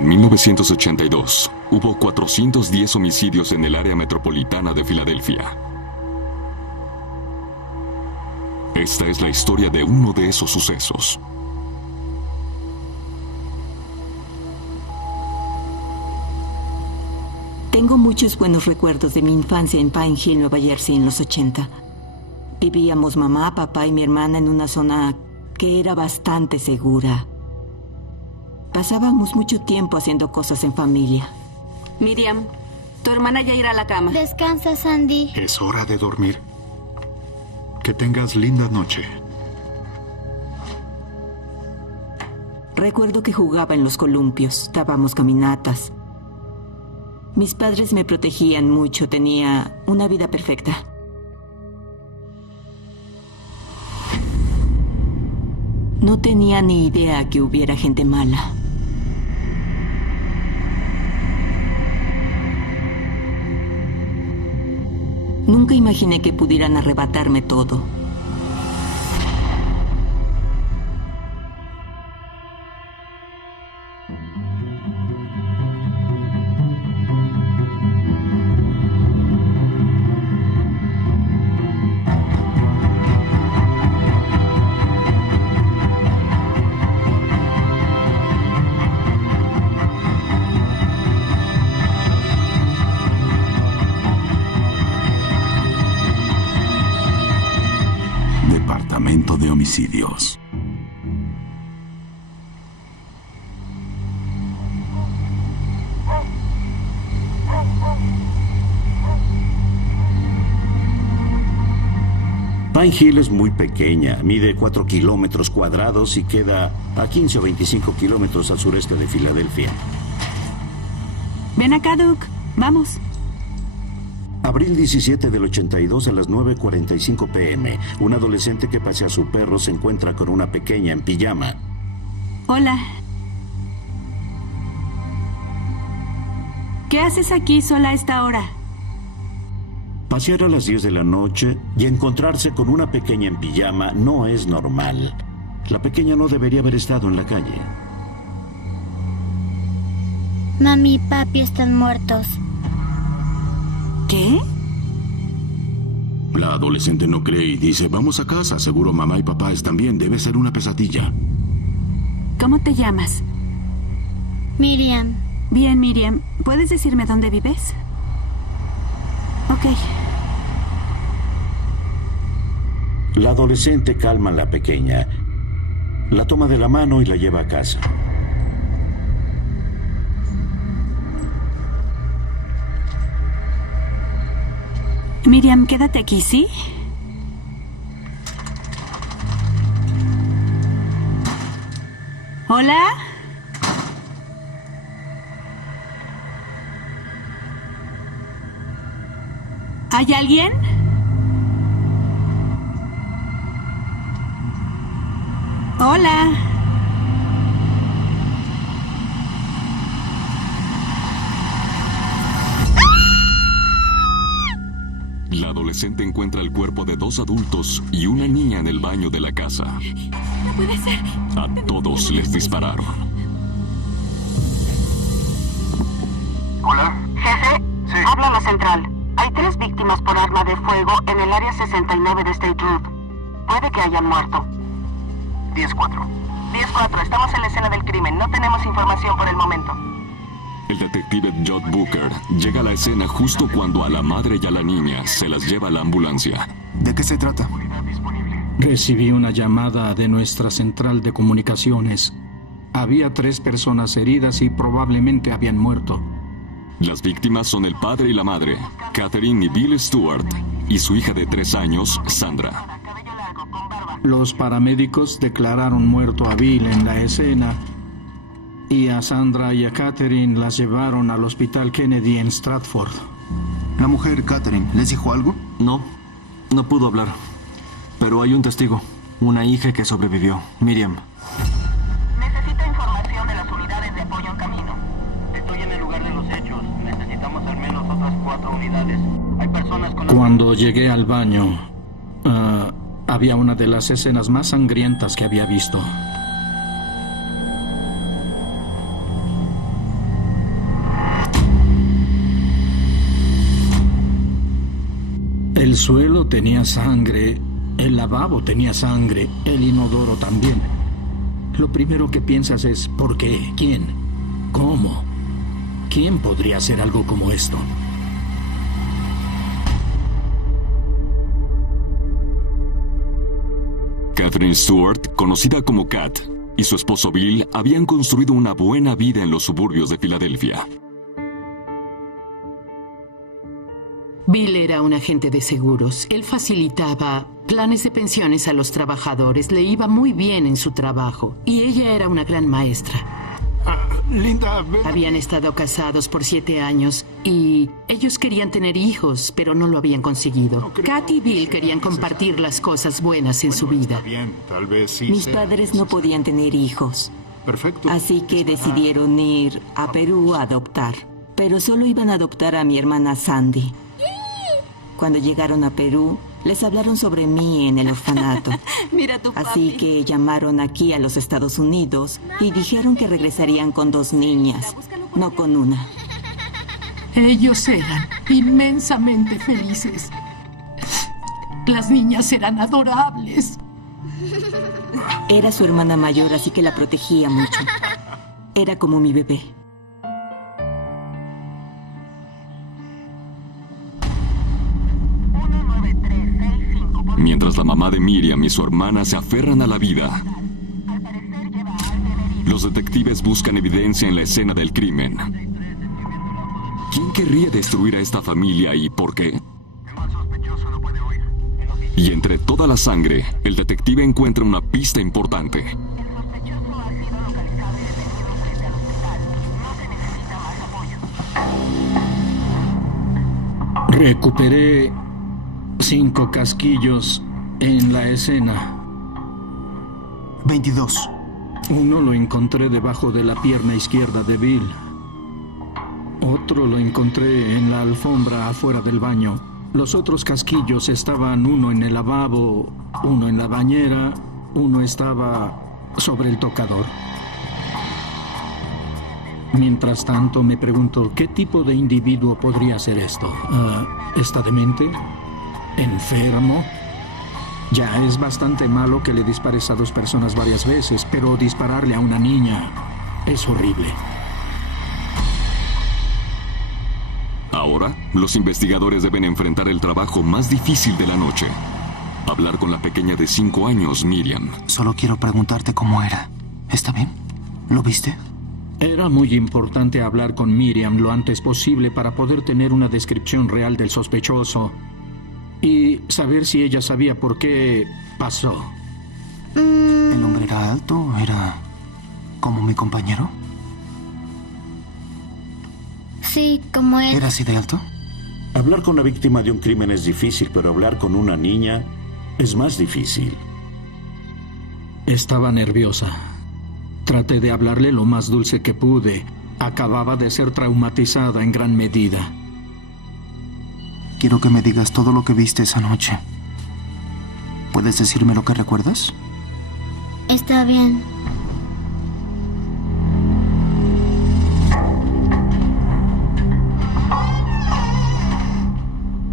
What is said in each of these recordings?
En 1982, hubo 410 homicidios en el área metropolitana de Filadelfia. Esta es la historia de uno de esos sucesos. Tengo muchos buenos recuerdos de mi infancia en Pine Hill, Nueva Jersey, en los 80. Vivíamos mamá, papá y mi hermana en una zona que era bastante segura. Pasábamos mucho tiempo haciendo cosas en familia. Miriam, tu hermana ya irá a la cama. Descansa, Sandy. Es hora de dormir. Que tengas linda noche. Recuerdo que jugaba en los columpios, dábamos caminatas. Mis padres me protegían mucho, tenía una vida perfecta. No tenía ni idea que hubiera gente mala. Nunca imaginé que pudieran arrebatarme todo. Departamento de Homicidios. Pine Hill es muy pequeña, mide 4 kilómetros cuadrados y queda a 15 o 25 kilómetros al sureste de Filadelfia. Ven acá, Duke. Vamos. Abril 17 del 82 a las 9:45 p.m. Un adolescente que pasea a su perro se encuentra con una pequeña en pijama. Hola. ¿Qué haces aquí sola a esta hora? Pasear a las 10 de la noche y encontrarse con una pequeña en pijama no es normal. La pequeña no debería haber estado en la calle. Mami y papi están muertos. ¿Qué? La adolescente no cree y dice, vamos a casa, seguro mamá y papá están bien, debe ser una pesadilla. ¿Cómo te llamas? Miriam. Bien, Miriam. ¿Puedes decirme dónde vives? Ok. La adolescente calma a la pequeña, la toma de la mano y la lleva a casa. Miriam, quédate aquí, ¿sí? ¿Hola? ¿Hay alguien? Hola. La adolescente encuentra el cuerpo de 2 adultos y una niña en el baño de la casa. No puede ser. A todos les dispararon. ¿Hola? Jefe, Sí. habla la central. Hay 3 víctimas por arma de fuego en el área 69 de State Road. Puede que hayan muerto. 10-4. 10-4, estamos en la escena del crimen. No tenemos información por el momento. El detective Judd Booker llega a la escena justo cuando a la madre y a la niña se las lleva a la ambulancia. ¿De qué se trata? Recibí una llamada de nuestra central de comunicaciones. Había 3 personas heridas y probablemente habían muerto. Las víctimas son el padre y la madre, Catherine y Bill Stewart, y su hija de 3 años, Sandra. Los paramédicos declararon muerto a Bill en la escena y a Sandra y a Catherine las llevaron al hospital Kennedy en Stratford. La mujer, Catherine, ¿les dijo algo? No pudo hablar. Pero hay un testigo, una hija que sobrevivió, Miriam. Necesito información de las unidades de apoyo en camino. Estoy en el lugar de los hechos. Necesitamos al menos otras 4 unidades. Hay personas con... Cuando llegué al baño, había una de las escenas más sangrientas que había visto. El suelo tenía sangre, el lavabo tenía sangre, el inodoro también. Lo primero que piensas es, ¿por qué? ¿Quién? ¿Cómo? ¿Quién podría hacer algo como esto? Catherine Stewart, conocida como Kat, y su esposo Bill habían construido una buena vida en los suburbios de Filadelfia. Bill era un agente de seguros. Él facilitaba planes de pensiones a los trabajadores. Le iba muy bien en su trabajo. Y ella era una gran maestra. Linda, Habían estado casados por 7 años y ellos querían tener hijos, pero no lo habían conseguido. Kat y Bill querían compartir las cosas buenas en su vida. bien, tal vez sí. Mis padres no podían tener hijos, Perfecto. así que decidieron ir a Perú a adoptar. Pero solo iban a adoptar a mi hermana Sandy. Cuando llegaron a Perú, les hablaron sobre mí en el orfanato. Mira tu papi. Así que llamaron aquí a los Estados Unidos y dijeron que regresarían con 2 niñas, no con una. Ellos eran inmensamente felices. Las niñas eran adorables. Era su hermana mayor, así que la protegía mucho. Era como mi bebé. Mientras la mamá de Miriam y su hermana se aferran a la vida, los detectives buscan evidencia en la escena del crimen. ¿Quién querría destruir a esta familia y por qué? Y entre toda la sangre, el detective encuentra una pista importante. Recuperé 5 casquillos en la escena. 22. Uno lo encontré debajo de la pierna izquierda de Bill. Otro lo encontré en la alfombra afuera del baño. Los otros casquillos estaban uno en el lavabo, uno en la bañera, uno estaba sobre el tocador. Mientras tanto, me pregunto, ¿qué tipo de individuo podría hacer esto? ¿Está demente? ¿Enfermo? Ya es bastante malo que le dispares a 2 personas varias veces, pero dispararle a una niña es horrible. Ahora, los investigadores deben enfrentar el trabajo más difícil de la noche. Hablar con la pequeña de 5 años, Miriam. Solo quiero preguntarte cómo era. ¿Está bien? ¿Lo viste? Era muy importante hablar con Miriam lo antes posible para poder tener una descripción real del sospechoso y saber si ella sabía por qué pasó. ¿El hombre era alto? ¿Era como mi compañero? Sí, como él. ¿Era así de alto? Hablar con la víctima de un crimen es difícil, pero hablar con una niña es más difícil. Estaba nerviosa. Traté de hablarle lo más dulce que pude. Acababa de ser traumatizada en gran medida. Quiero que me digas todo lo que viste esa noche. ¿Puedes decirme lo que recuerdas? Está bien.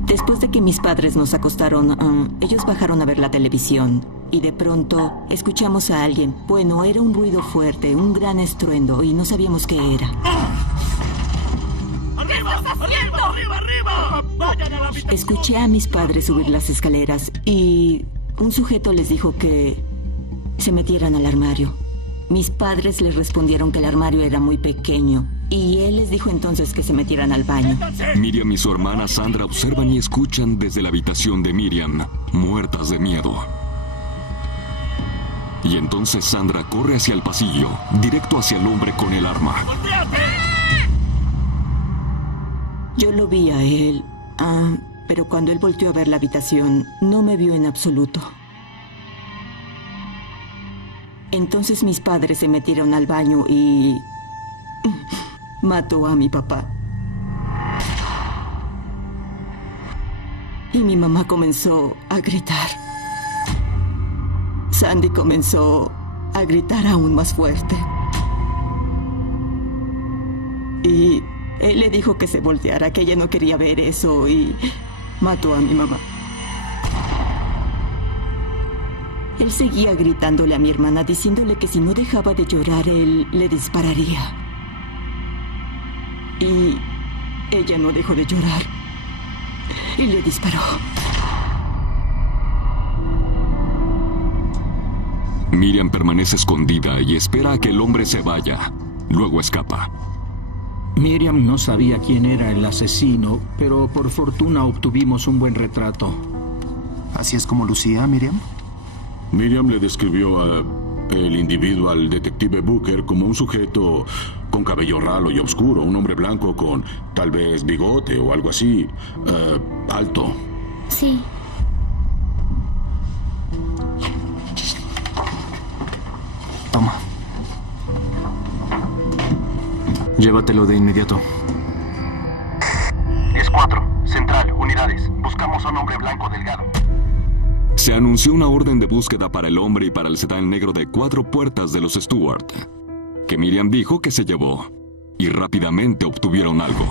Después de que mis padres nos acostaron, ellos bajaron a ver la televisión y de pronto escuchamos a alguien. Bueno, era un ruido fuerte, un gran estruendo y no sabíamos qué era. ¡Arriba! ¡Arriba! ¡Arriba! ¡Arriba! ¡Vayan a la habitación! Escuché a mis padres subir las escaleras y un sujeto les dijo que se metieran al armario. Mis padres les respondieron que el armario era muy pequeño y él les dijo entonces que se metieran al baño. Miriam y su hermana Sandra observan y escuchan desde la habitación de Miriam, muertas de miedo. Y entonces Sandra corre hacia el pasillo, directo hacia el hombre con el arma. Yo lo vi a él, pero cuando él volteó a ver la habitación, no me vio en absoluto. Entonces mis padres se metieron al baño y mató a mi papá. Y mi mamá comenzó a gritar. Sandy comenzó a gritar aún más fuerte. Y él le dijo que se volteara, que ella no quería ver eso y mató a mi mamá. Él seguía gritándole a mi hermana, diciéndole que si no dejaba de llorar, él le dispararía. Y ella no dejó de llorar y le disparó. Miriam permanece escondida y espera a que el hombre se vaya. Luego escapa. Miriam no sabía quién era el asesino, pero por fortuna obtuvimos un buen retrato. ¿Así es como lucía, Miriam? Miriam le describió al individuo al detective Booker como un sujeto con cabello ralo y oscuro, un hombre blanco con tal vez bigote o algo así, alto. Sí. Toma. Llévatelo de inmediato. 10-4, Central, unidades. Buscamos a un hombre blanco delgado. Se anunció una orden de búsqueda para el hombre y para el sedán negro de 4 puertas de los Stewart, que Miriam dijo que se llevó, y rápidamente obtuvieron algo.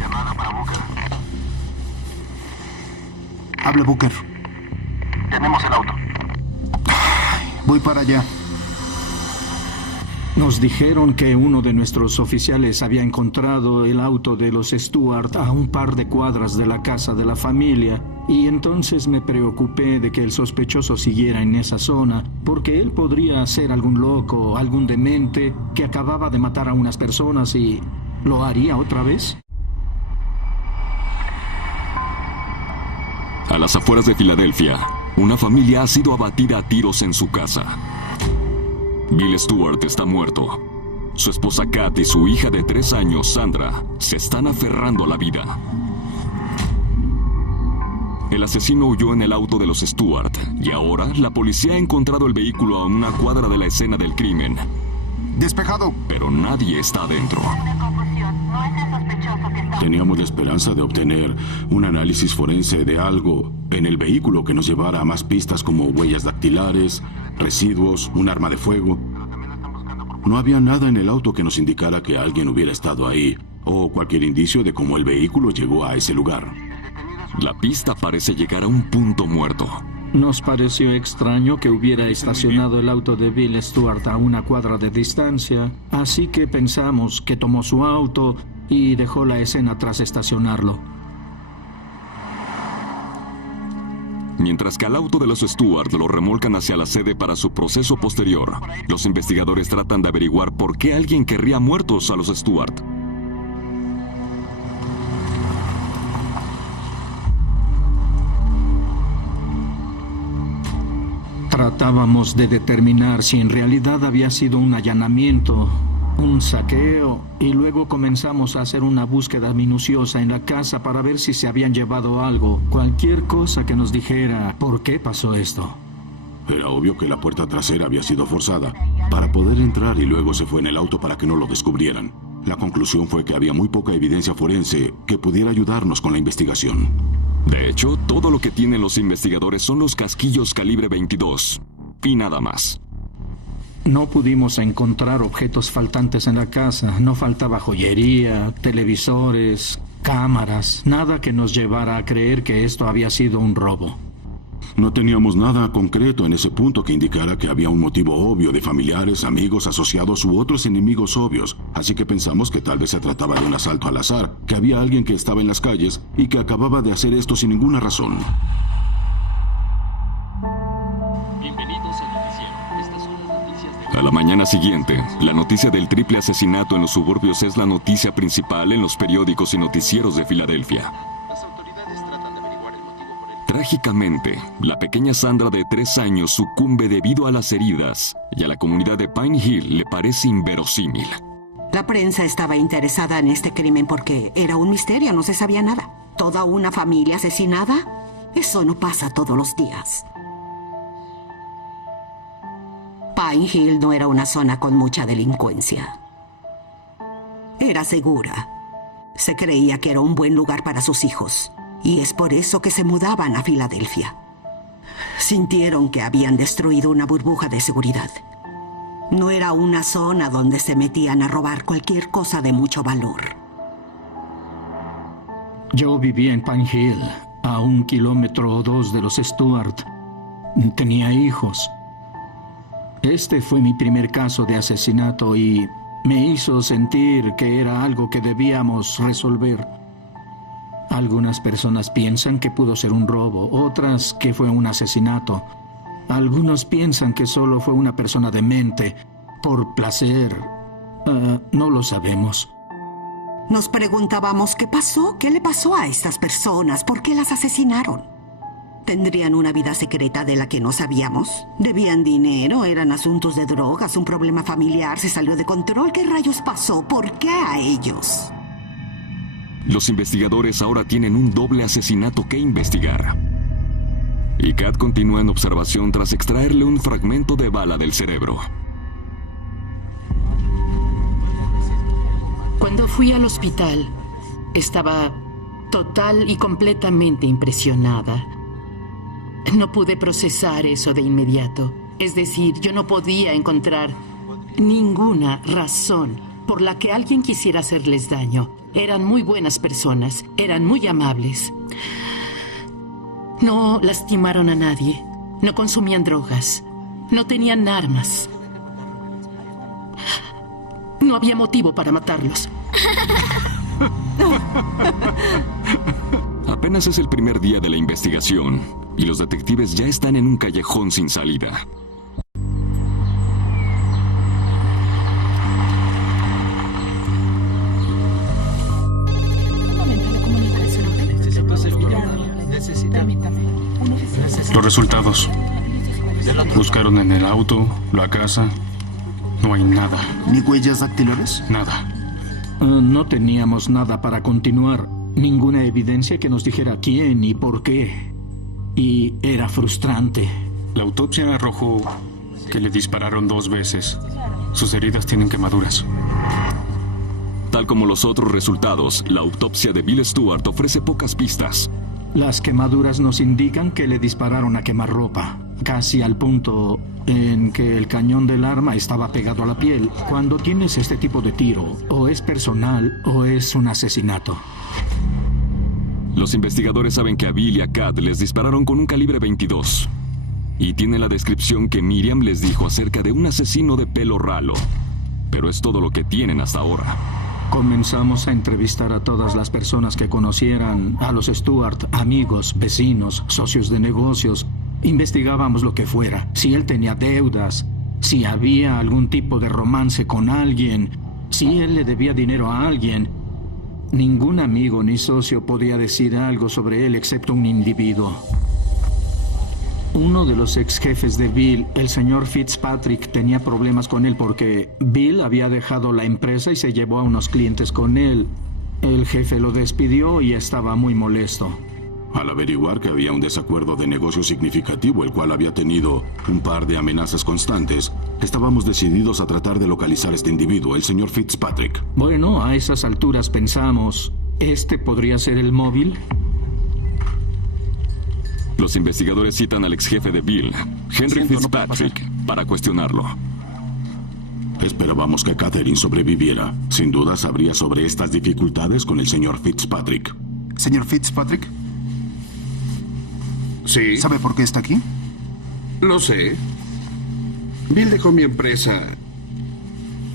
Llamada para Booker. Habla, Booker. Tenemos el auto. Voy para allá. Nos dijeron que uno de nuestros oficiales había encontrado el auto de los Stewart a un par de cuadras de la casa de la familia, y entonces me preocupé de que el sospechoso siguiera en esa zona, porque él podría ser algún loco, algún demente que acababa de matar a unas personas y ¿lo haría otra vez? A las afueras de Filadelfia, una familia ha sido abatida a tiros en su casa. Bill Stewart está muerto. Su esposa Kat y su hija de 3 años, Sandra, se están aferrando a la vida. El asesino huyó en el auto de los Stewart y ahora la policía ha encontrado el vehículo a una cuadra de la escena del crimen. ¡Despejado! Pero nadie está adentro. Teníamos la esperanza de obtener un análisis forense de algo en el vehículo que nos llevara a más pistas como huellas dactilares, residuos, un arma de fuego. No había nada en el auto que nos indicara que alguien hubiera estado ahí, o cualquier indicio de cómo el vehículo llegó a ese lugar. La pista parece llegar a un punto muerto. Nos pareció extraño que hubiera estacionado el auto de Bill Stewart a una cuadra de distancia, así que pensamos que tomó su auto y dejó la escena tras estacionarlo. Mientras que al auto de los Stewart lo remolcan hacia la sede para su proceso posterior, los investigadores tratan de averiguar por qué alguien querría muertos a los Stewart. Tratábamos de determinar si en realidad había sido un allanamiento, un saqueo, y luego comenzamos a hacer una búsqueda minuciosa en la casa para ver si se habían llevado algo, cualquier cosa que nos dijera por qué pasó esto. Era obvio que la puerta trasera había sido forzada para poder entrar y luego se fue en el auto para que no lo descubrieran. La conclusión fue que había muy poca evidencia forense que pudiera ayudarnos con la investigación. De hecho, todo lo que tienen los investigadores son los casquillos calibre 22 y nada más. No pudimos encontrar objetos faltantes en la casa. No faltaba joyería, televisores, cámaras, nada que nos llevara a creer que esto había sido un robo. No teníamos nada concreto en ese punto que indicara que había un motivo obvio de familiares, amigos, asociados u otros enemigos obvios, así que pensamos que tal vez se trataba de un asalto al azar, que había alguien que estaba en las calles y que acababa de hacer esto sin ninguna razón. Bienvenidos al noticiero. Estas son las noticias de... A la mañana siguiente, la noticia del triple asesinato en los suburbios es la noticia principal en los periódicos y noticieros de Filadelfia. Trágicamente, la pequeña Sandra de 3 años sucumbe debido a las heridas y a la comunidad de Pine Hill le parece inverosímil. La prensa estaba interesada en este crimen porque era un misterio, no se sabía nada. ¿Toda una familia asesinada? Eso no pasa todos los días. Pine Hill no era una zona con mucha delincuencia. Era segura. Se creía que era un buen lugar para sus hijos. Y es por eso que se mudaban a Filadelfia. Sintieron que habían destruido una burbuja de seguridad. No era una zona donde se metían a robar cualquier cosa de mucho valor. Yo vivía en Pine Hill, a 1 kilómetro o 2 de los Stewart. Tenía hijos. Este fue mi primer caso de asesinato y me hizo sentir que era algo que debíamos resolver. Algunas personas piensan que pudo ser un robo, otras que fue un asesinato. Algunos piensan que solo fue una persona demente, por placer. No lo sabemos. Nos preguntábamos qué pasó, qué le pasó a estas personas, por qué las asesinaron. ¿Tendrían una vida secreta de la que no sabíamos? ¿Debían dinero? ¿Eran asuntos de drogas? ¿Un problema familiar? ¿Se salió de control? ¿Qué rayos pasó? ¿Por qué a ellos? Los investigadores ahora tienen un doble asesinato que investigar. Y Kat continúa en observación tras extraerle un fragmento de bala del cerebro. Cuando fui al hospital, estaba total y completamente impresionada. No pude procesar eso de inmediato. Es decir, yo no podía encontrar ninguna razón por la que alguien quisiera hacerles daño. Eran muy buenas personas, eran muy amables. No lastimaron a nadie, no consumían drogas, no tenían armas. No había motivo para matarlos. Apenas es el primer día de la investigación y los detectives ya están en un callejón sin salida. Los resultados. Buscaron en el auto, la casa. No hay nada. ¿Ni huellas dactilares? Nada. No teníamos nada para continuar. Ninguna evidencia que nos dijera quién y por qué. Y era frustrante. La autopsia arrojó que le dispararon 2 veces. Sus heridas tienen quemaduras. Tal como los otros resultados, la autopsia de Bill Stewart ofrece pocas pistas. Las quemaduras nos indican que le dispararon a quemarropa, casi al punto en que el cañón del arma estaba pegado a la piel. Cuando tienes este tipo de tiro, o es personal o es un asesinato. Los investigadores saben que a Bill y a Kat les dispararon con un calibre 22. Y tienen la descripción que Miriam les dijo acerca de un asesino de pelo ralo. Pero es todo lo que tienen hasta ahora. Comenzamos a entrevistar a todas las personas que conocieran a los Stewart, amigos, vecinos, socios de negocios. Investigábamos lo que fuera, si él tenía deudas, si había algún tipo de romance con alguien, si él le debía dinero a alguien. Ningún amigo ni socio podía decir algo sobre él excepto un individuo. Uno de los ex jefes de Bill, el señor Fitzpatrick, tenía problemas con él porque Bill había dejado la empresa y se llevó a unos clientes con él. El jefe lo despidió y estaba muy molesto. Al averiguar que había un desacuerdo de negocio significativo, el cual había tenido un par de amenazas constantes, estábamos decididos a tratar de localizar a este individuo, el señor Fitzpatrick. Bueno, a esas alturas pensamos, ¿este podría ser el móvil? Los investigadores citan al ex jefe de Bill, Henry Fitzpatrick, para cuestionarlo. Esperábamos que Catherine sobreviviera. Sin duda sabría sobre estas dificultades con el señor Fitzpatrick. ¿Señor Fitzpatrick? Sí. ¿Sabe por qué está aquí? Lo sé. Bill dejó mi empresa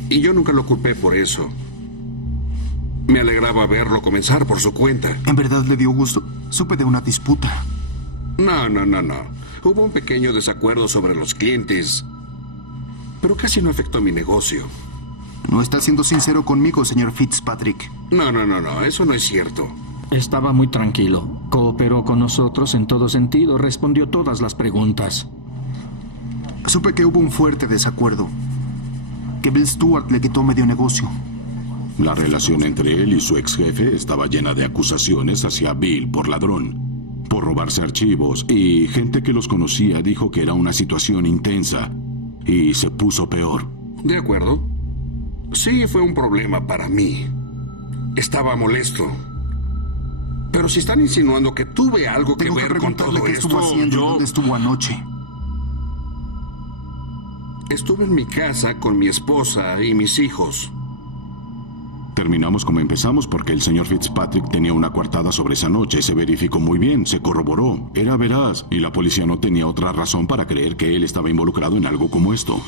y yo nunca lo culpé por eso. Me alegraba verlo comenzar por su cuenta. ¿En verdad le dio gusto? Supe de una disputa. No. Hubo un pequeño desacuerdo sobre los clientes, pero casi no afectó mi negocio. No está siendo sincero conmigo, señor Fitzpatrick. No, eso no es cierto. Estaba muy tranquilo. Cooperó con nosotros en todo sentido, respondió todas las preguntas. Supe que hubo un fuerte desacuerdo. Que Bill Stewart le quitó medio negocio. La relación entre él y su ex jefe estaba llena de acusaciones hacia Bill por ladrón, por robarse archivos, y gente que los conocía dijo que era una situación intensa y se puso peor. De acuerdo. Sí, fue un problema para mí. Estaba molesto. Pero si están insinuando que tuve algo que ver con todo qué esto, estuvo haciendo, ¿dónde estuvo anoche? Estuve en mi casa con mi esposa y mis hijos. Terminamos como empezamos porque el señor Fitzpatrick tenía una coartada sobre esa noche. Se verificó muy bien, se corroboró, era veraz y la policía no tenía otra razón para creer que él estaba involucrado en algo como esto.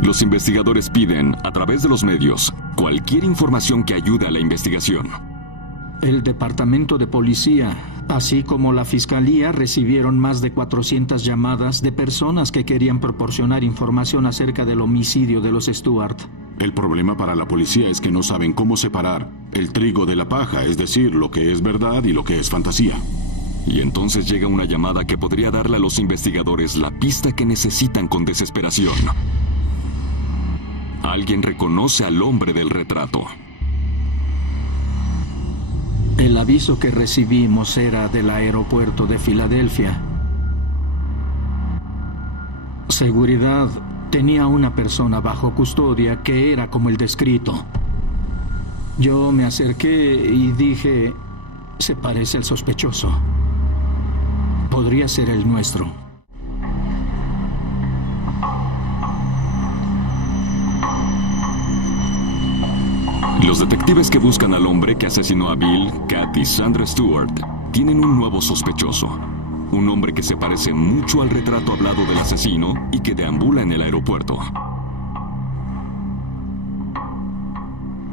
Los investigadores piden, a través de los medios, cualquier información que ayude a la investigación. El Departamento de Policía, así como la Fiscalía, recibieron más de 400 llamadas de personas que querían proporcionar información acerca del homicidio de los Stewart. El problema para la policía es que no saben cómo separar el trigo de la paja, es decir, lo que es verdad y lo que es fantasía. Y entonces llega una llamada que podría darle a los investigadores la pista que necesitan con desesperación. Alguien reconoce al hombre del retrato. El aviso que recibimos era del aeropuerto de Filadelfia. Seguridad tenía una persona bajo custodia que era como el descrito. Yo me acerqué y dije, se parece al sospechoso. Podría ser el nuestro. Los detectives que buscan al hombre que asesinó a Bill, Kat y Sandra Stewart tienen un nuevo sospechoso. Un hombre que se parece mucho al retrato hablado del asesino y que deambula en el aeropuerto.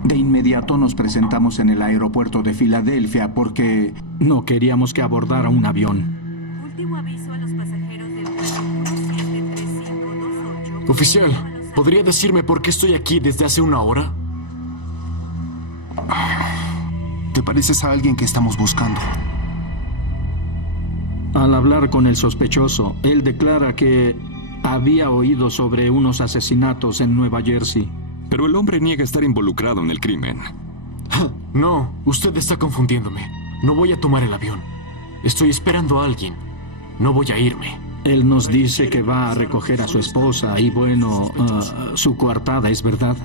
De inmediato nos presentamos en el aeropuerto de Filadelfia porque no queríamos que abordara un avión. Último aviso a los pasajeros del vuelo 173528. Oficial, ¿podría decirme por qué estoy aquí desde hace una hora? Te pareces a alguien que estamos buscando. Al hablar con el sospechoso, él declara que había oído sobre unos asesinatos en Nueva Jersey. Pero el hombre niega estar involucrado en el crimen. No, usted está confundiéndome. No voy a tomar el avión. Estoy esperando a alguien. No voy a irme. Él nos dice que va a recoger a su esposa y bueno, su coartada, ¿es verdad?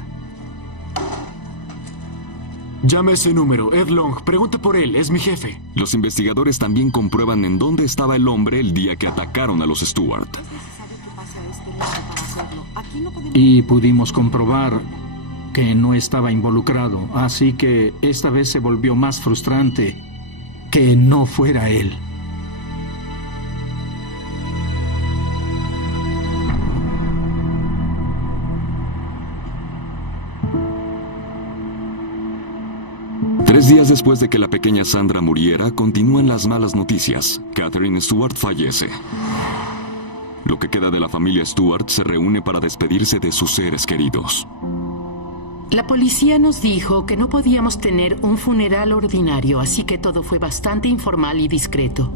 Llame a ese número, Ed Long. Pregunte por él, es mi jefe. Los investigadores también comprueban en dónde estaba el hombre el día que atacaron a los Stewart. Y pudimos comprobar que no estaba involucrado, así que esta vez se volvió más frustrante que no fuera él. Tres días después de que la pequeña Sandra muriera, continúan las malas noticias. Catherine Stewart fallece. Lo que queda de la familia Stewart se reúne para despedirse de sus seres queridos. La policía nos dijo que no podíamos tener un funeral ordinario, así que todo fue bastante informal y discreto.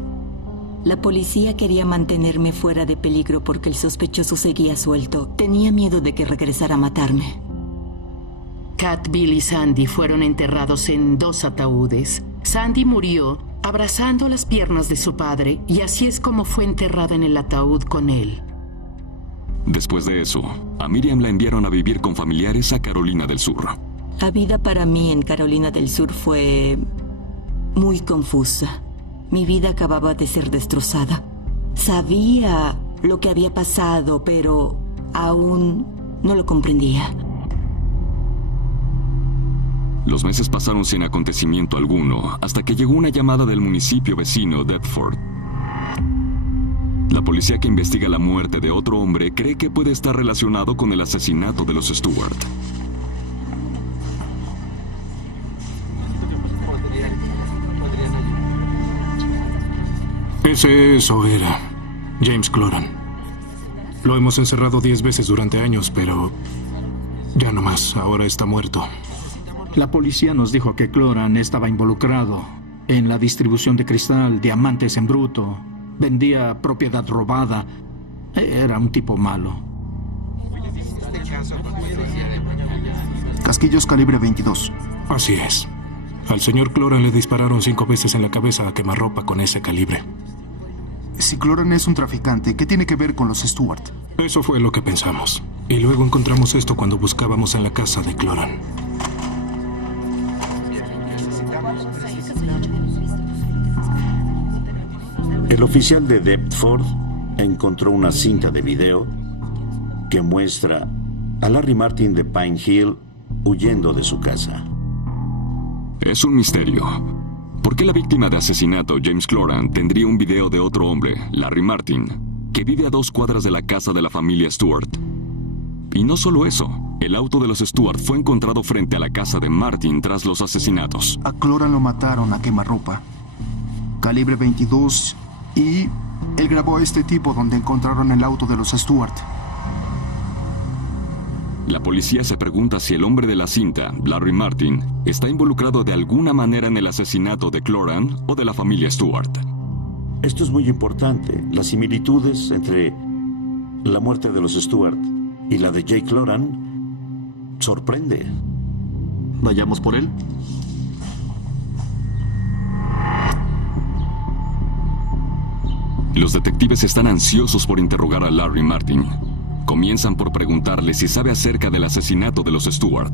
La policía quería mantenerme fuera de peligro porque el sospechoso seguía suelto. Tenía miedo de que regresara a matarme. Kat, Bill y Sandy fueron enterrados en 2 ataúdes. Sandy murió abrazando las piernas de su padre y así es como fue enterrada en el ataúd con él. Después de eso, a Miriam la enviaron a vivir con familiares a Carolina del Sur. La vida para mí en Carolina del Sur fue muy confusa. Mi vida acababa de ser destrozada. Sabía lo que había pasado, pero aún no lo comprendía. Los meses pasaron sin acontecimiento alguno, hasta que llegó una llamada del municipio vecino, Deptford. La policía que investiga la muerte de otro hombre cree que puede estar relacionado con el asesinato de los Stewart. Eso era James Cloran. Lo hemos encerrado 10 veces durante años, pero ya no más, ahora está muerto. La policía nos dijo que Cloran estaba involucrado en la distribución de cristal, diamantes en bruto, vendía propiedad robada. Era un tipo malo. Casquillos calibre 22. Así es. Al señor Cloran le dispararon 5 veces en la cabeza a quemarropa con ese calibre. Si Cloran es un traficante, ¿qué tiene que ver con los Stewart? Eso fue lo que pensamos. Y luego encontramos esto cuando buscábamos en la casa de Cloran. El oficial de Deptford encontró una cinta de video que muestra a Larry Martin de Pine Hill huyendo de su casa. Es un misterio. ¿Por qué la víctima de asesinato, James Cloran, tendría un video de otro hombre, Larry Martin, que vive a 2 cuadras de la casa de la familia Stewart? Y no solo eso, el auto de los Stewart fue encontrado frente a la casa de Martin tras los asesinatos. A Cloran lo mataron a quemarropa. Calibre 22 y él grabó a este tipo donde encontraron el auto de los Stewart. La policía se pregunta si el hombre de la cinta, Larry Martin, está involucrado de alguna manera en el asesinato de Cloran o de la familia Stewart. Esto es muy importante. Las similitudes entre la muerte de los Stewart y la de Jake Cloran sorprende. Vayamos por él. Los detectives están ansiosos por interrogar a Larry Martin. Comienzan por preguntarle si sabe acerca del asesinato de los Stewart.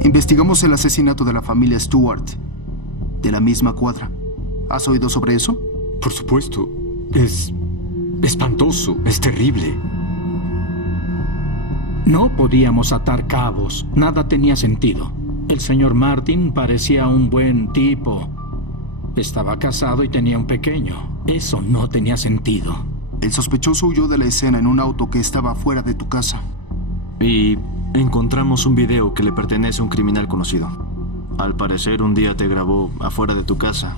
Investigamos el asesinato de la familia Stewart, de la misma cuadra. ¿Has oído sobre eso? Por supuesto. Es espantoso, es terrible. No podíamos atar cabos. Nada tenía sentido. El señor Martin parecía un buen tipo. Estaba casado y tenía un pequeño. Eso no tenía sentido. El sospechoso huyó de la escena en un auto que estaba fuera de tu casa. Y encontramos un video que le pertenece a un criminal conocido. Al parecer un día te grabó afuera de tu casa.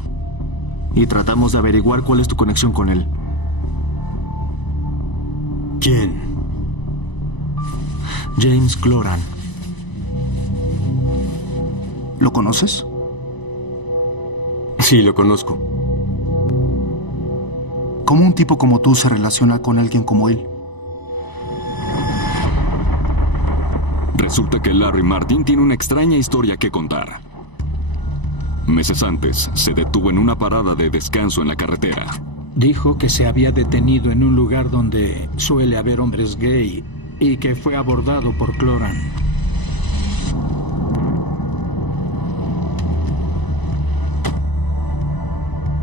Y tratamos de averiguar cuál es tu conexión con él. ¿Quién? James Cloran. ¿Lo conoces? Sí, lo conozco. ¿Cómo un tipo como tú se relaciona con alguien como él? Resulta que Larry Martin tiene una extraña historia que contar. Meses antes, se detuvo en una parada de descanso en la carretera. Dijo que se había detenido en un lugar donde suele haber hombres gay y que fue abordado por Cloran.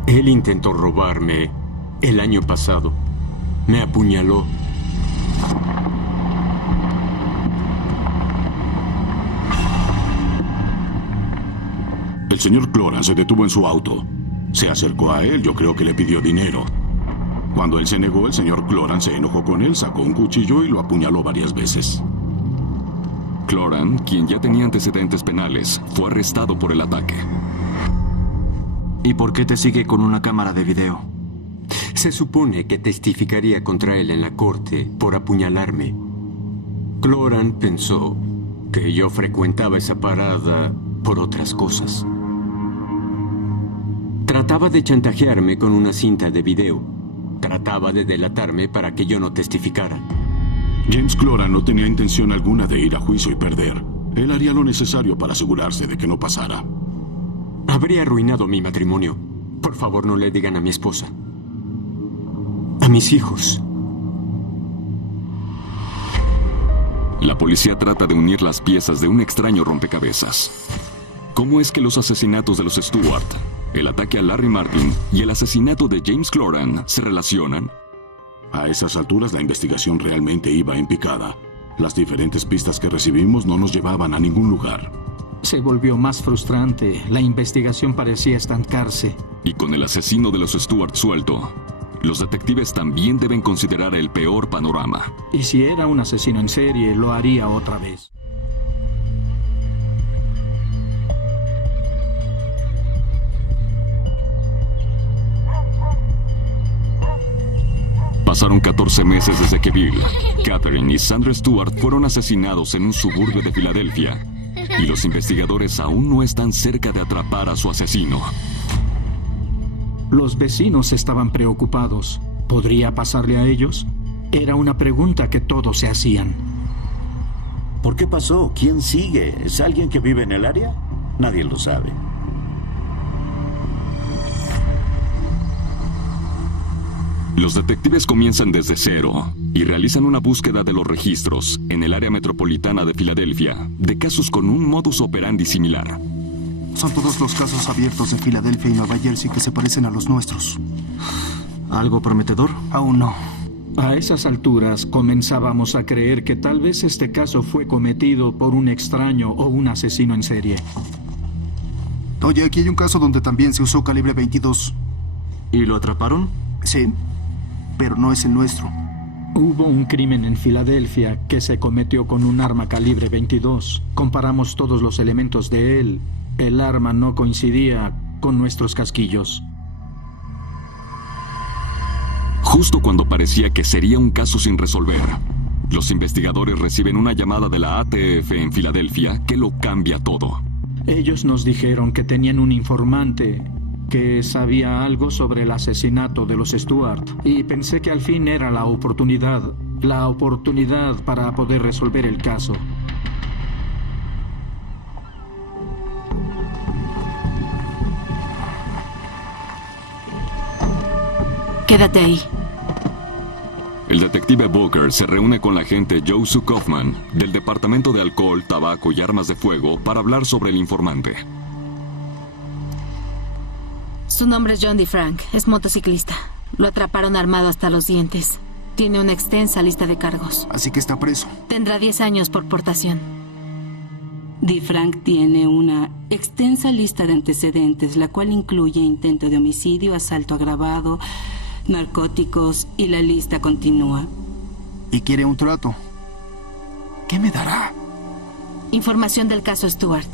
Él intentó robarme el año pasado. Me apuñaló. El señor Cloran se detuvo en su auto. Se acercó a él, yo creo que le pidió dinero. Cuando él se negó, el señor Cloran se enojó con él, sacó un cuchillo y lo apuñaló varias veces. Cloran, quien ya tenía antecedentes penales, fue arrestado por el ataque. ¿Y por qué te sigue con una cámara de video? Se supone que testificaría contra él en la corte por apuñalarme. Cloran pensó que yo frecuentaba esa parada por otras cosas. Trataba de chantajearme con una cinta de video. Trataba de delatarme para que yo no testificara. James Cloran no tenía intención alguna de ir a juicio y perder. Él haría lo necesario para asegurarse de que no pasara. Habría arruinado mi matrimonio. Por favor, no le digan a mi esposa. A mis hijos. La policía trata de unir las piezas de un extraño rompecabezas. ¿Cómo es que los asesinatos de los Stewart, el ataque a Larry Martin y el asesinato de James Cloran se relacionan? A esas alturas la investigación realmente iba en picada. Las diferentes pistas que recibimos no nos llevaban a ningún lugar. Se volvió más frustrante. La investigación parecía estancarse. Y con el asesino de los Stewart suelto, los detectives también deben considerar el peor panorama. Y si era un asesino en serie, lo haría otra vez. Pasaron 14 meses desde que Bill, Catherine y Sandra Stewart fueron asesinados en un suburbio de Filadelfia. Y los investigadores aún no están cerca de atrapar a su asesino. Los vecinos estaban preocupados. ¿Podría pasarle a ellos? Era una pregunta que todos se hacían. ¿Por qué pasó? ¿Quién sigue? ¿Es alguien que vive en el área? Nadie lo sabe. Los detectives comienzan desde cero y realizan una búsqueda de los registros en el área metropolitana de Filadelfia de casos con un modus operandi similar. Son todos los casos abiertos de Filadelfia y Nueva Jersey que se parecen a los nuestros. ¿Algo prometedor? Aún no. A esas alturas comenzábamos a creer que tal vez este caso fue cometido por un extraño o un asesino en serie. Oye, aquí hay un caso donde también se usó calibre 22. ¿Y lo atraparon? Sí, pero no es el nuestro. Hubo un crimen en Filadelfia que se cometió con un arma calibre 22. Comparamos todos los elementos de él. El arma no coincidía con nuestros casquillos. Justo cuando parecía que sería un caso sin resolver, los investigadores reciben una llamada de la ATF en Filadelfia que lo cambia todo. Ellos nos dijeron que tenían un informante que sabía algo sobre el asesinato de los Stewart, y pensé que al fin era la oportunidad para poder resolver el caso. Quédate ahí. El detective Booker se reúne con la agente Joe Sue Kaufman del Departamento de Alcohol, Tabaco y Armas de Fuego para hablar sobre el informante. Su nombre es John DeFrank. Es motociclista. Lo atraparon armado hasta los dientes. Tiene una extensa lista de cargos. Así que está preso. Tendrá 10 años por portación. DeFrank tiene una extensa lista de antecedentes, la cual incluye intento de homicidio, asalto agravado, narcóticos, y la lista continúa. Y quiere un trato. ¿Qué me dará? Información del caso Stewart.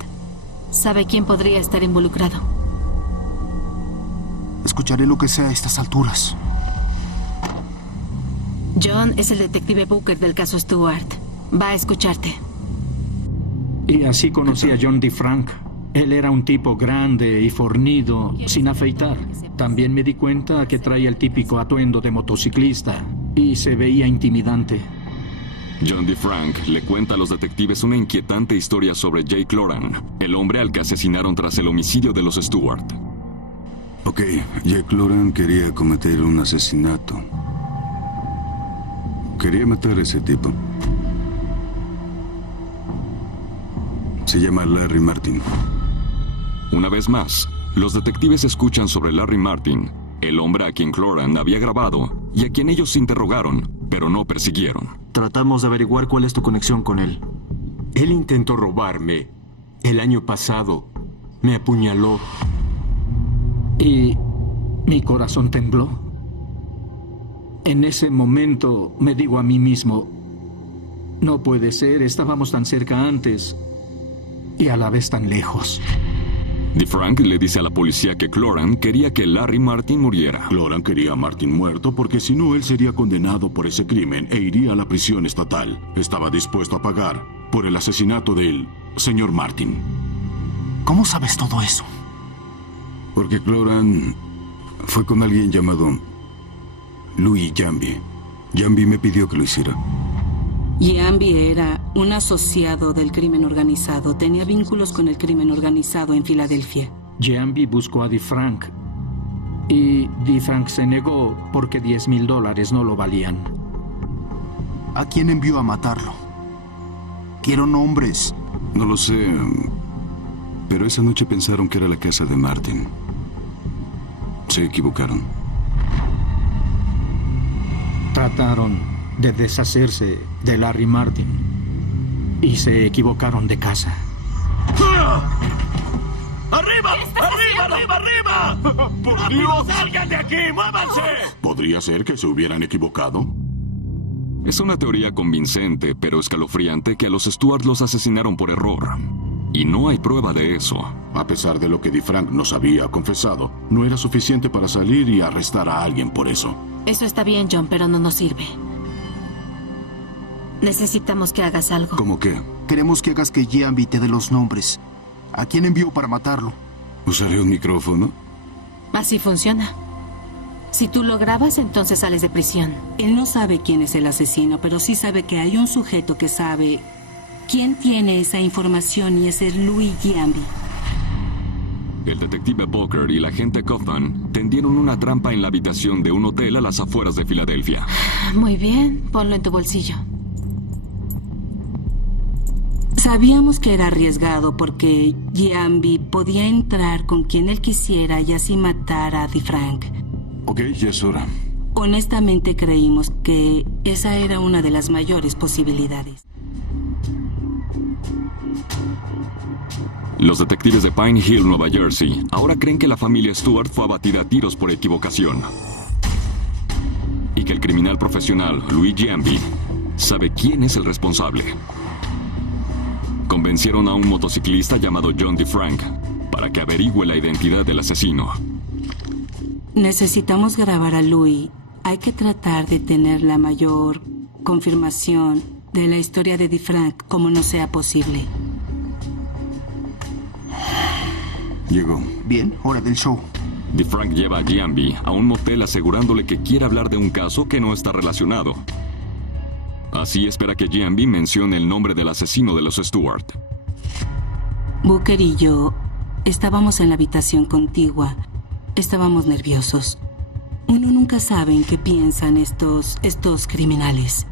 Sabe quién podría estar involucrado. Escucharé lo que sea a estas alturas. John es el detective Booker del caso Stewart. Va a escucharte. Y así conocí a John DeFrank. Él era un tipo grande y fornido, sin afeitar. También me di cuenta que traía el típico atuendo de motociclista y se veía intimidante. John DeFrank le cuenta a los detectives una inquietante historia sobre Jake Cloran, el hombre al que asesinaron tras el homicidio de los Stewart. Ok, Jake Cloran quería cometer un asesinato. Quería matar a ese tipo. Se llama Larry Martin. Una vez más, los detectives escuchan sobre Larry Martin, el hombre a quien Cloran había grabado y a quien ellos interrogaron, pero no persiguieron. Tratamos de averiguar cuál es tu conexión con él. Él intentó robarme el año pasado. Me apuñaló. Y mi corazón tembló. En ese momento me digo a mí mismo, no puede ser, estábamos tan cerca antes y a la vez tan lejos. DeFrank le dice a la policía que Cloran quería que Larry Martin muriera. Cloran quería a Martin muerto porque si no él sería condenado por ese crimen e iría a la prisión estatal. Estaba dispuesto a pagar por el asesinato del señor Martin. ¿Cómo sabes todo eso? Porque Cloran fue con alguien llamado Louis Jambi. Jambi me pidió que lo hiciera. Jambi era un asociado del crimen organizado. Tenía vínculos con el crimen organizado en Filadelfia. Jambi buscó a DeFrank y DeFrank se negó porque $10,000 no lo valían. ¿A quién envió a matarlo? Quiero nombres. No lo sé, pero esa noche pensaron que era la casa de Martin. Se equivocaron. Trataron de deshacerse de Larry Martin y se equivocaron de casa. ¡Arriba! ¡Arriba, arriba, arriba! ¡Por Dios! ¡Salgan de aquí! ¡Muévanse! ¿Podría ser que se hubieran equivocado? Es una teoría convincente, pero escalofriante, que a los Stewart los asesinaron por error. Y no hay prueba de eso. A pesar de lo que DeFrank nos había confesado, no era suficiente para salir y arrestar a alguien por eso. Eso está bien, John, pero no nos sirve. Necesitamos que hagas algo. ¿Cómo qué? Queremos que hagas que Jambi te dé los nombres. ¿A quién envió para matarlo? ¿Usaré un micrófono? Así funciona. Si tú lo grabas, entonces sales de prisión. Él no sabe quién es el asesino, pero sí sabe que hay un sujeto que sabe quién tiene esa información, y es el Louis Jambi. El detective Booker y la agente Kaufman tendieron una trampa en la habitación de un hotel a las afueras de Filadelfia. Muy bien, ponlo en tu bolsillo. Sabíamos que era arriesgado porque Jambi podía entrar con quien él quisiera y así matar a DeFrank. Ok, ya es hora. Honestamente creímos que esa era una de las mayores posibilidades. Los detectives de Pine Hill, Nueva Jersey, ahora creen que la familia Stewart fue abatida a tiros por equivocación. Y que el criminal profesional, Louis Giambi, sabe quién es el responsable. Convencieron a un motociclista llamado John DeFrank para que averigüe la identidad del asesino. Necesitamos grabar a Louis. Hay que tratar de tener la mayor confirmación de la historia de DeFrank como no sea posible. Llegó. Bien, hora del show. DeFrank lleva a Giambi a un motel asegurándole que quiere hablar de un caso que no está relacionado. Así espera que Giambi mencione el nombre del asesino de los Stewart. Booker y yo estábamos en la habitación contigua. Estábamos nerviosos. Uno nunca sabe en qué piensan estos criminales.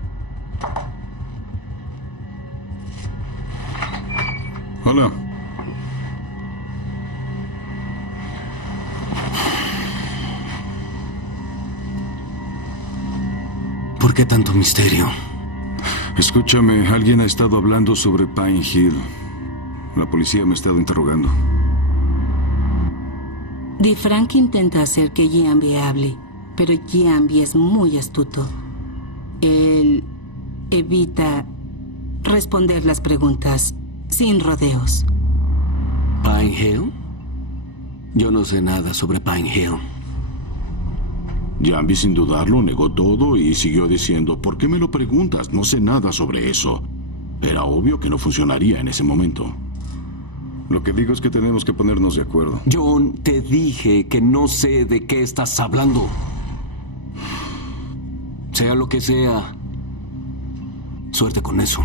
Hola. ¿Por qué tanto misterio? Escúchame, alguien ha estado hablando sobre Pine Hill. La policía me ha estado interrogando. DeFrank intenta hacer que Giambi hable, pero Giambi es muy astuto. Él evita responder las preguntas sin rodeos. ¿Pine Hill? Yo no sé nada sobre Pine Hill. Giambi, sin dudarlo, negó todo y siguió diciendo, ¿por qué me lo preguntas? No sé nada sobre eso. Era obvio que no funcionaría en ese momento. Lo que digo es que tenemos que ponernos de acuerdo. John, te dije que no sé de qué estás hablando. Sea lo que sea, suerte con eso.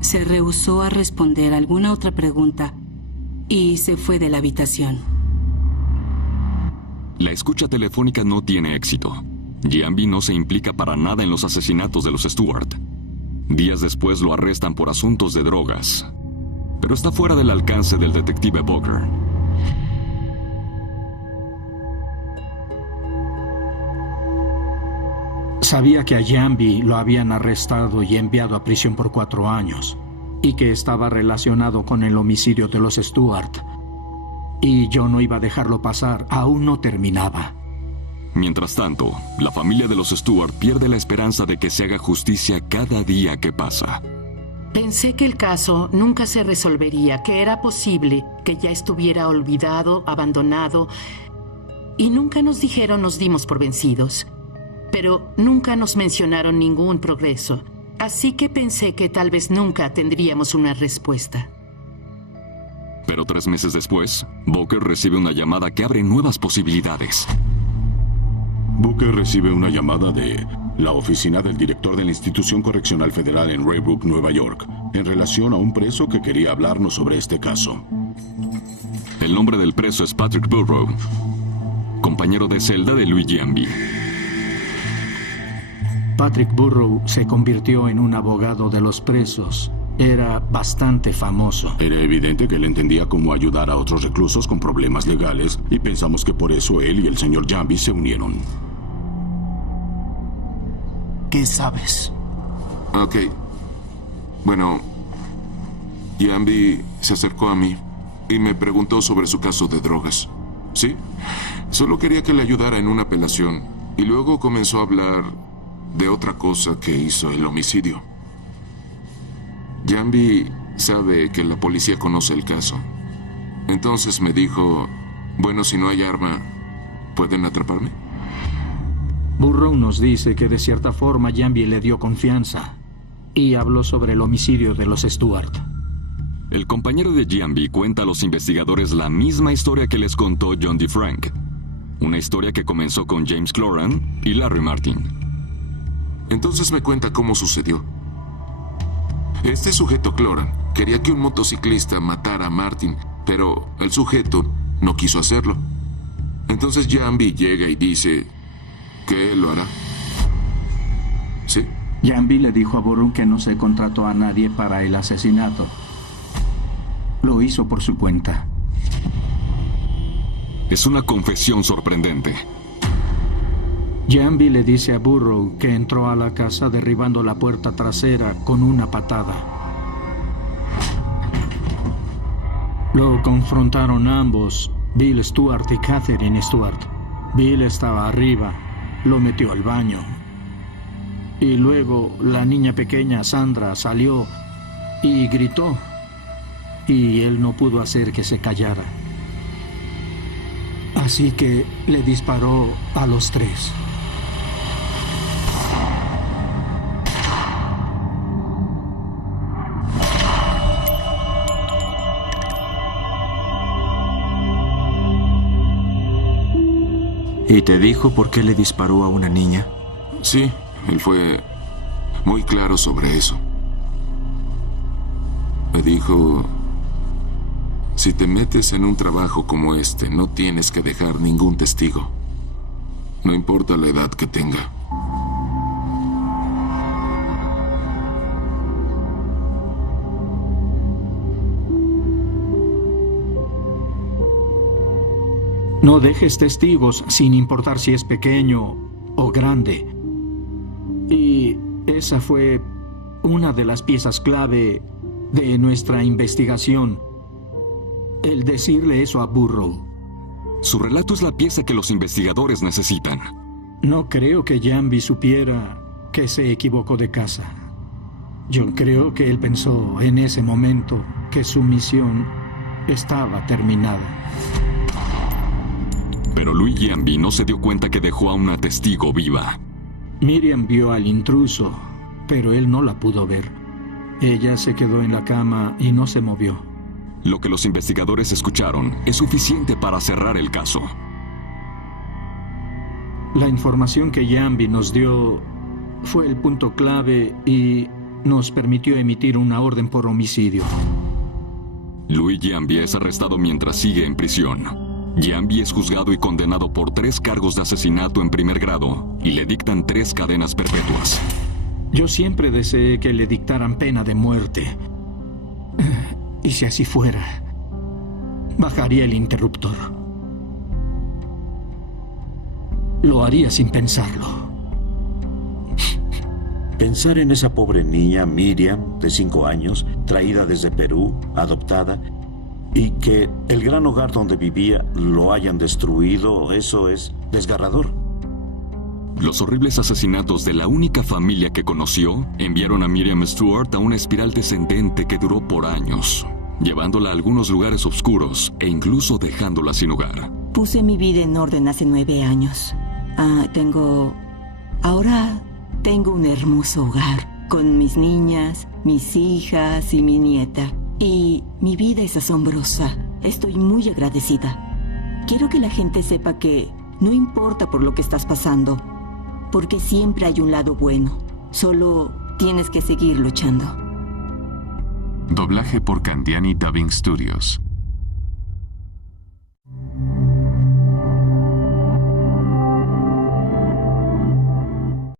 Se rehusó a responder alguna otra pregunta y se fue de la habitación. La escucha telefónica no tiene éxito. Giambi no se implica para nada en los asesinatos de los Stewart. Días después lo arrestan por asuntos de drogas. Pero está fuera del alcance del detective Booker. Sabía que a Giambi lo habían arrestado y enviado a prisión por 4 años, y que estaba relacionado con el homicidio de los Stewart. Y yo no iba a dejarlo pasar, aún no terminaba. Mientras tanto, la familia de los Stewart pierde la esperanza de que se haga justicia cada día que pasa. Pensé que el caso nunca se resolvería, que era posible que ya estuviera olvidado, abandonado, y nunca nos dimos por vencidos. Pero nunca nos mencionaron ningún progreso, así que pensé que tal vez nunca tendríamos una respuesta. Pero 3 meses después, Booker recibe una llamada que abre nuevas posibilidades. Booker recibe una llamada de la oficina del director de la Institución Correccional Federal en Raybrook, Nueva York, en relación a un preso que quería hablarnos sobre este caso. El nombre del preso es Patrick Burrow, compañero de celda de Louis Giambi. Patrick Burrow se convirtió en un abogado de los presos. Era bastante famoso. Era evidente que él entendía cómo ayudar a otros reclusos con problemas legales y pensamos que por eso él y el señor Giambi se unieron. ¿Qué sabes? Ok. Bueno, Giambi se acercó a mí y me preguntó sobre su caso de drogas. ¿Sí? Solo quería que le ayudara en una apelación y luego comenzó a hablar de otra cosa que hizo el homicidio. Giambi sabe que la policía conoce el caso. Entonces me dijo, bueno, si no hay arma, ¿pueden atraparme? Burrow nos dice que de cierta forma Giambi le dio confianza y habló sobre el homicidio de los Stewart. El compañero de Giambi cuenta a los investigadores la misma historia que les contó John DeFrank. Una historia que comenzó con James Cloran y Larry Martin. Entonces me cuenta cómo sucedió. Este sujeto, Cloran, quería que un motociclista matara a Martin, pero el sujeto no quiso hacerlo. Entonces Giambi llega y dice que él lo hará. ¿Sí? Giambi le dijo a Burrow que no se contrató a nadie para el asesinato. Lo hizo por su cuenta. Es una confesión sorprendente. Giambi le dice a Burrow que entró a la casa derribando la puerta trasera con una patada. Lo confrontaron ambos, Bill Stewart y Catherine Stewart. Bill estaba arriba, lo metió al baño. Y luego la niña pequeña, Sandra, salió y gritó. Y él no pudo hacer que se callara. Así que le disparó a los tres. ¿Y te dijo por qué le disparó a una niña? Sí, él fue muy claro sobre eso. Me dijo, si te metes en un trabajo como este, no tienes que dejar ningún testigo. No importa la edad que tenga. No dejes testigos sin importar si es pequeño o grande. Y esa fue una de las piezas clave de nuestra investigación. El decirle eso a Burrow. Su relato es la pieza que los investigadores necesitan. No creo que Giambi supiera que se equivocó de casa. Yo creo que él pensó en ese momento que su misión estaba terminada. Pero Louis Giambi no se dio cuenta que dejó a una testigo viva. Miriam vio al intruso, pero él no la pudo ver. Ella se quedó en la cama y no se movió. Lo que los investigadores escucharon es suficiente para cerrar el caso. La información que Giambi nos dio fue el punto clave y nos permitió emitir una orden por homicidio. Louis Giambi es arrestado mientras sigue en prisión. Giambi es juzgado y condenado por 3 cargos de asesinato en primer grado y le dictan 3 cadenas perpetuas. Yo siempre deseé que le dictaran pena de muerte. Y si así fuera, bajaría el interruptor. Lo haría sin pensarlo. Pensar en esa pobre niña, Miriam, de 5 años, traída desde Perú, adoptada, y que el gran hogar donde vivía lo hayan destruido, eso es desgarrador. Los horribles asesinatos de la única familia que conoció enviaron a Miriam Stewart a una espiral descendente que duró por años, llevándola a algunos lugares oscuros e incluso dejándola sin hogar. Puse mi vida en orden hace 9 años. Ahora tengo un hermoso hogar con mis niñas, mis hijas y mi nieta. Y mi vida es asombrosa. Estoy muy agradecida. Quiero que la gente sepa que no importa por lo que estás pasando, porque siempre hay un lado bueno. Solo tienes que seguir luchando. Doblaje por Candiani Dubbing Studios.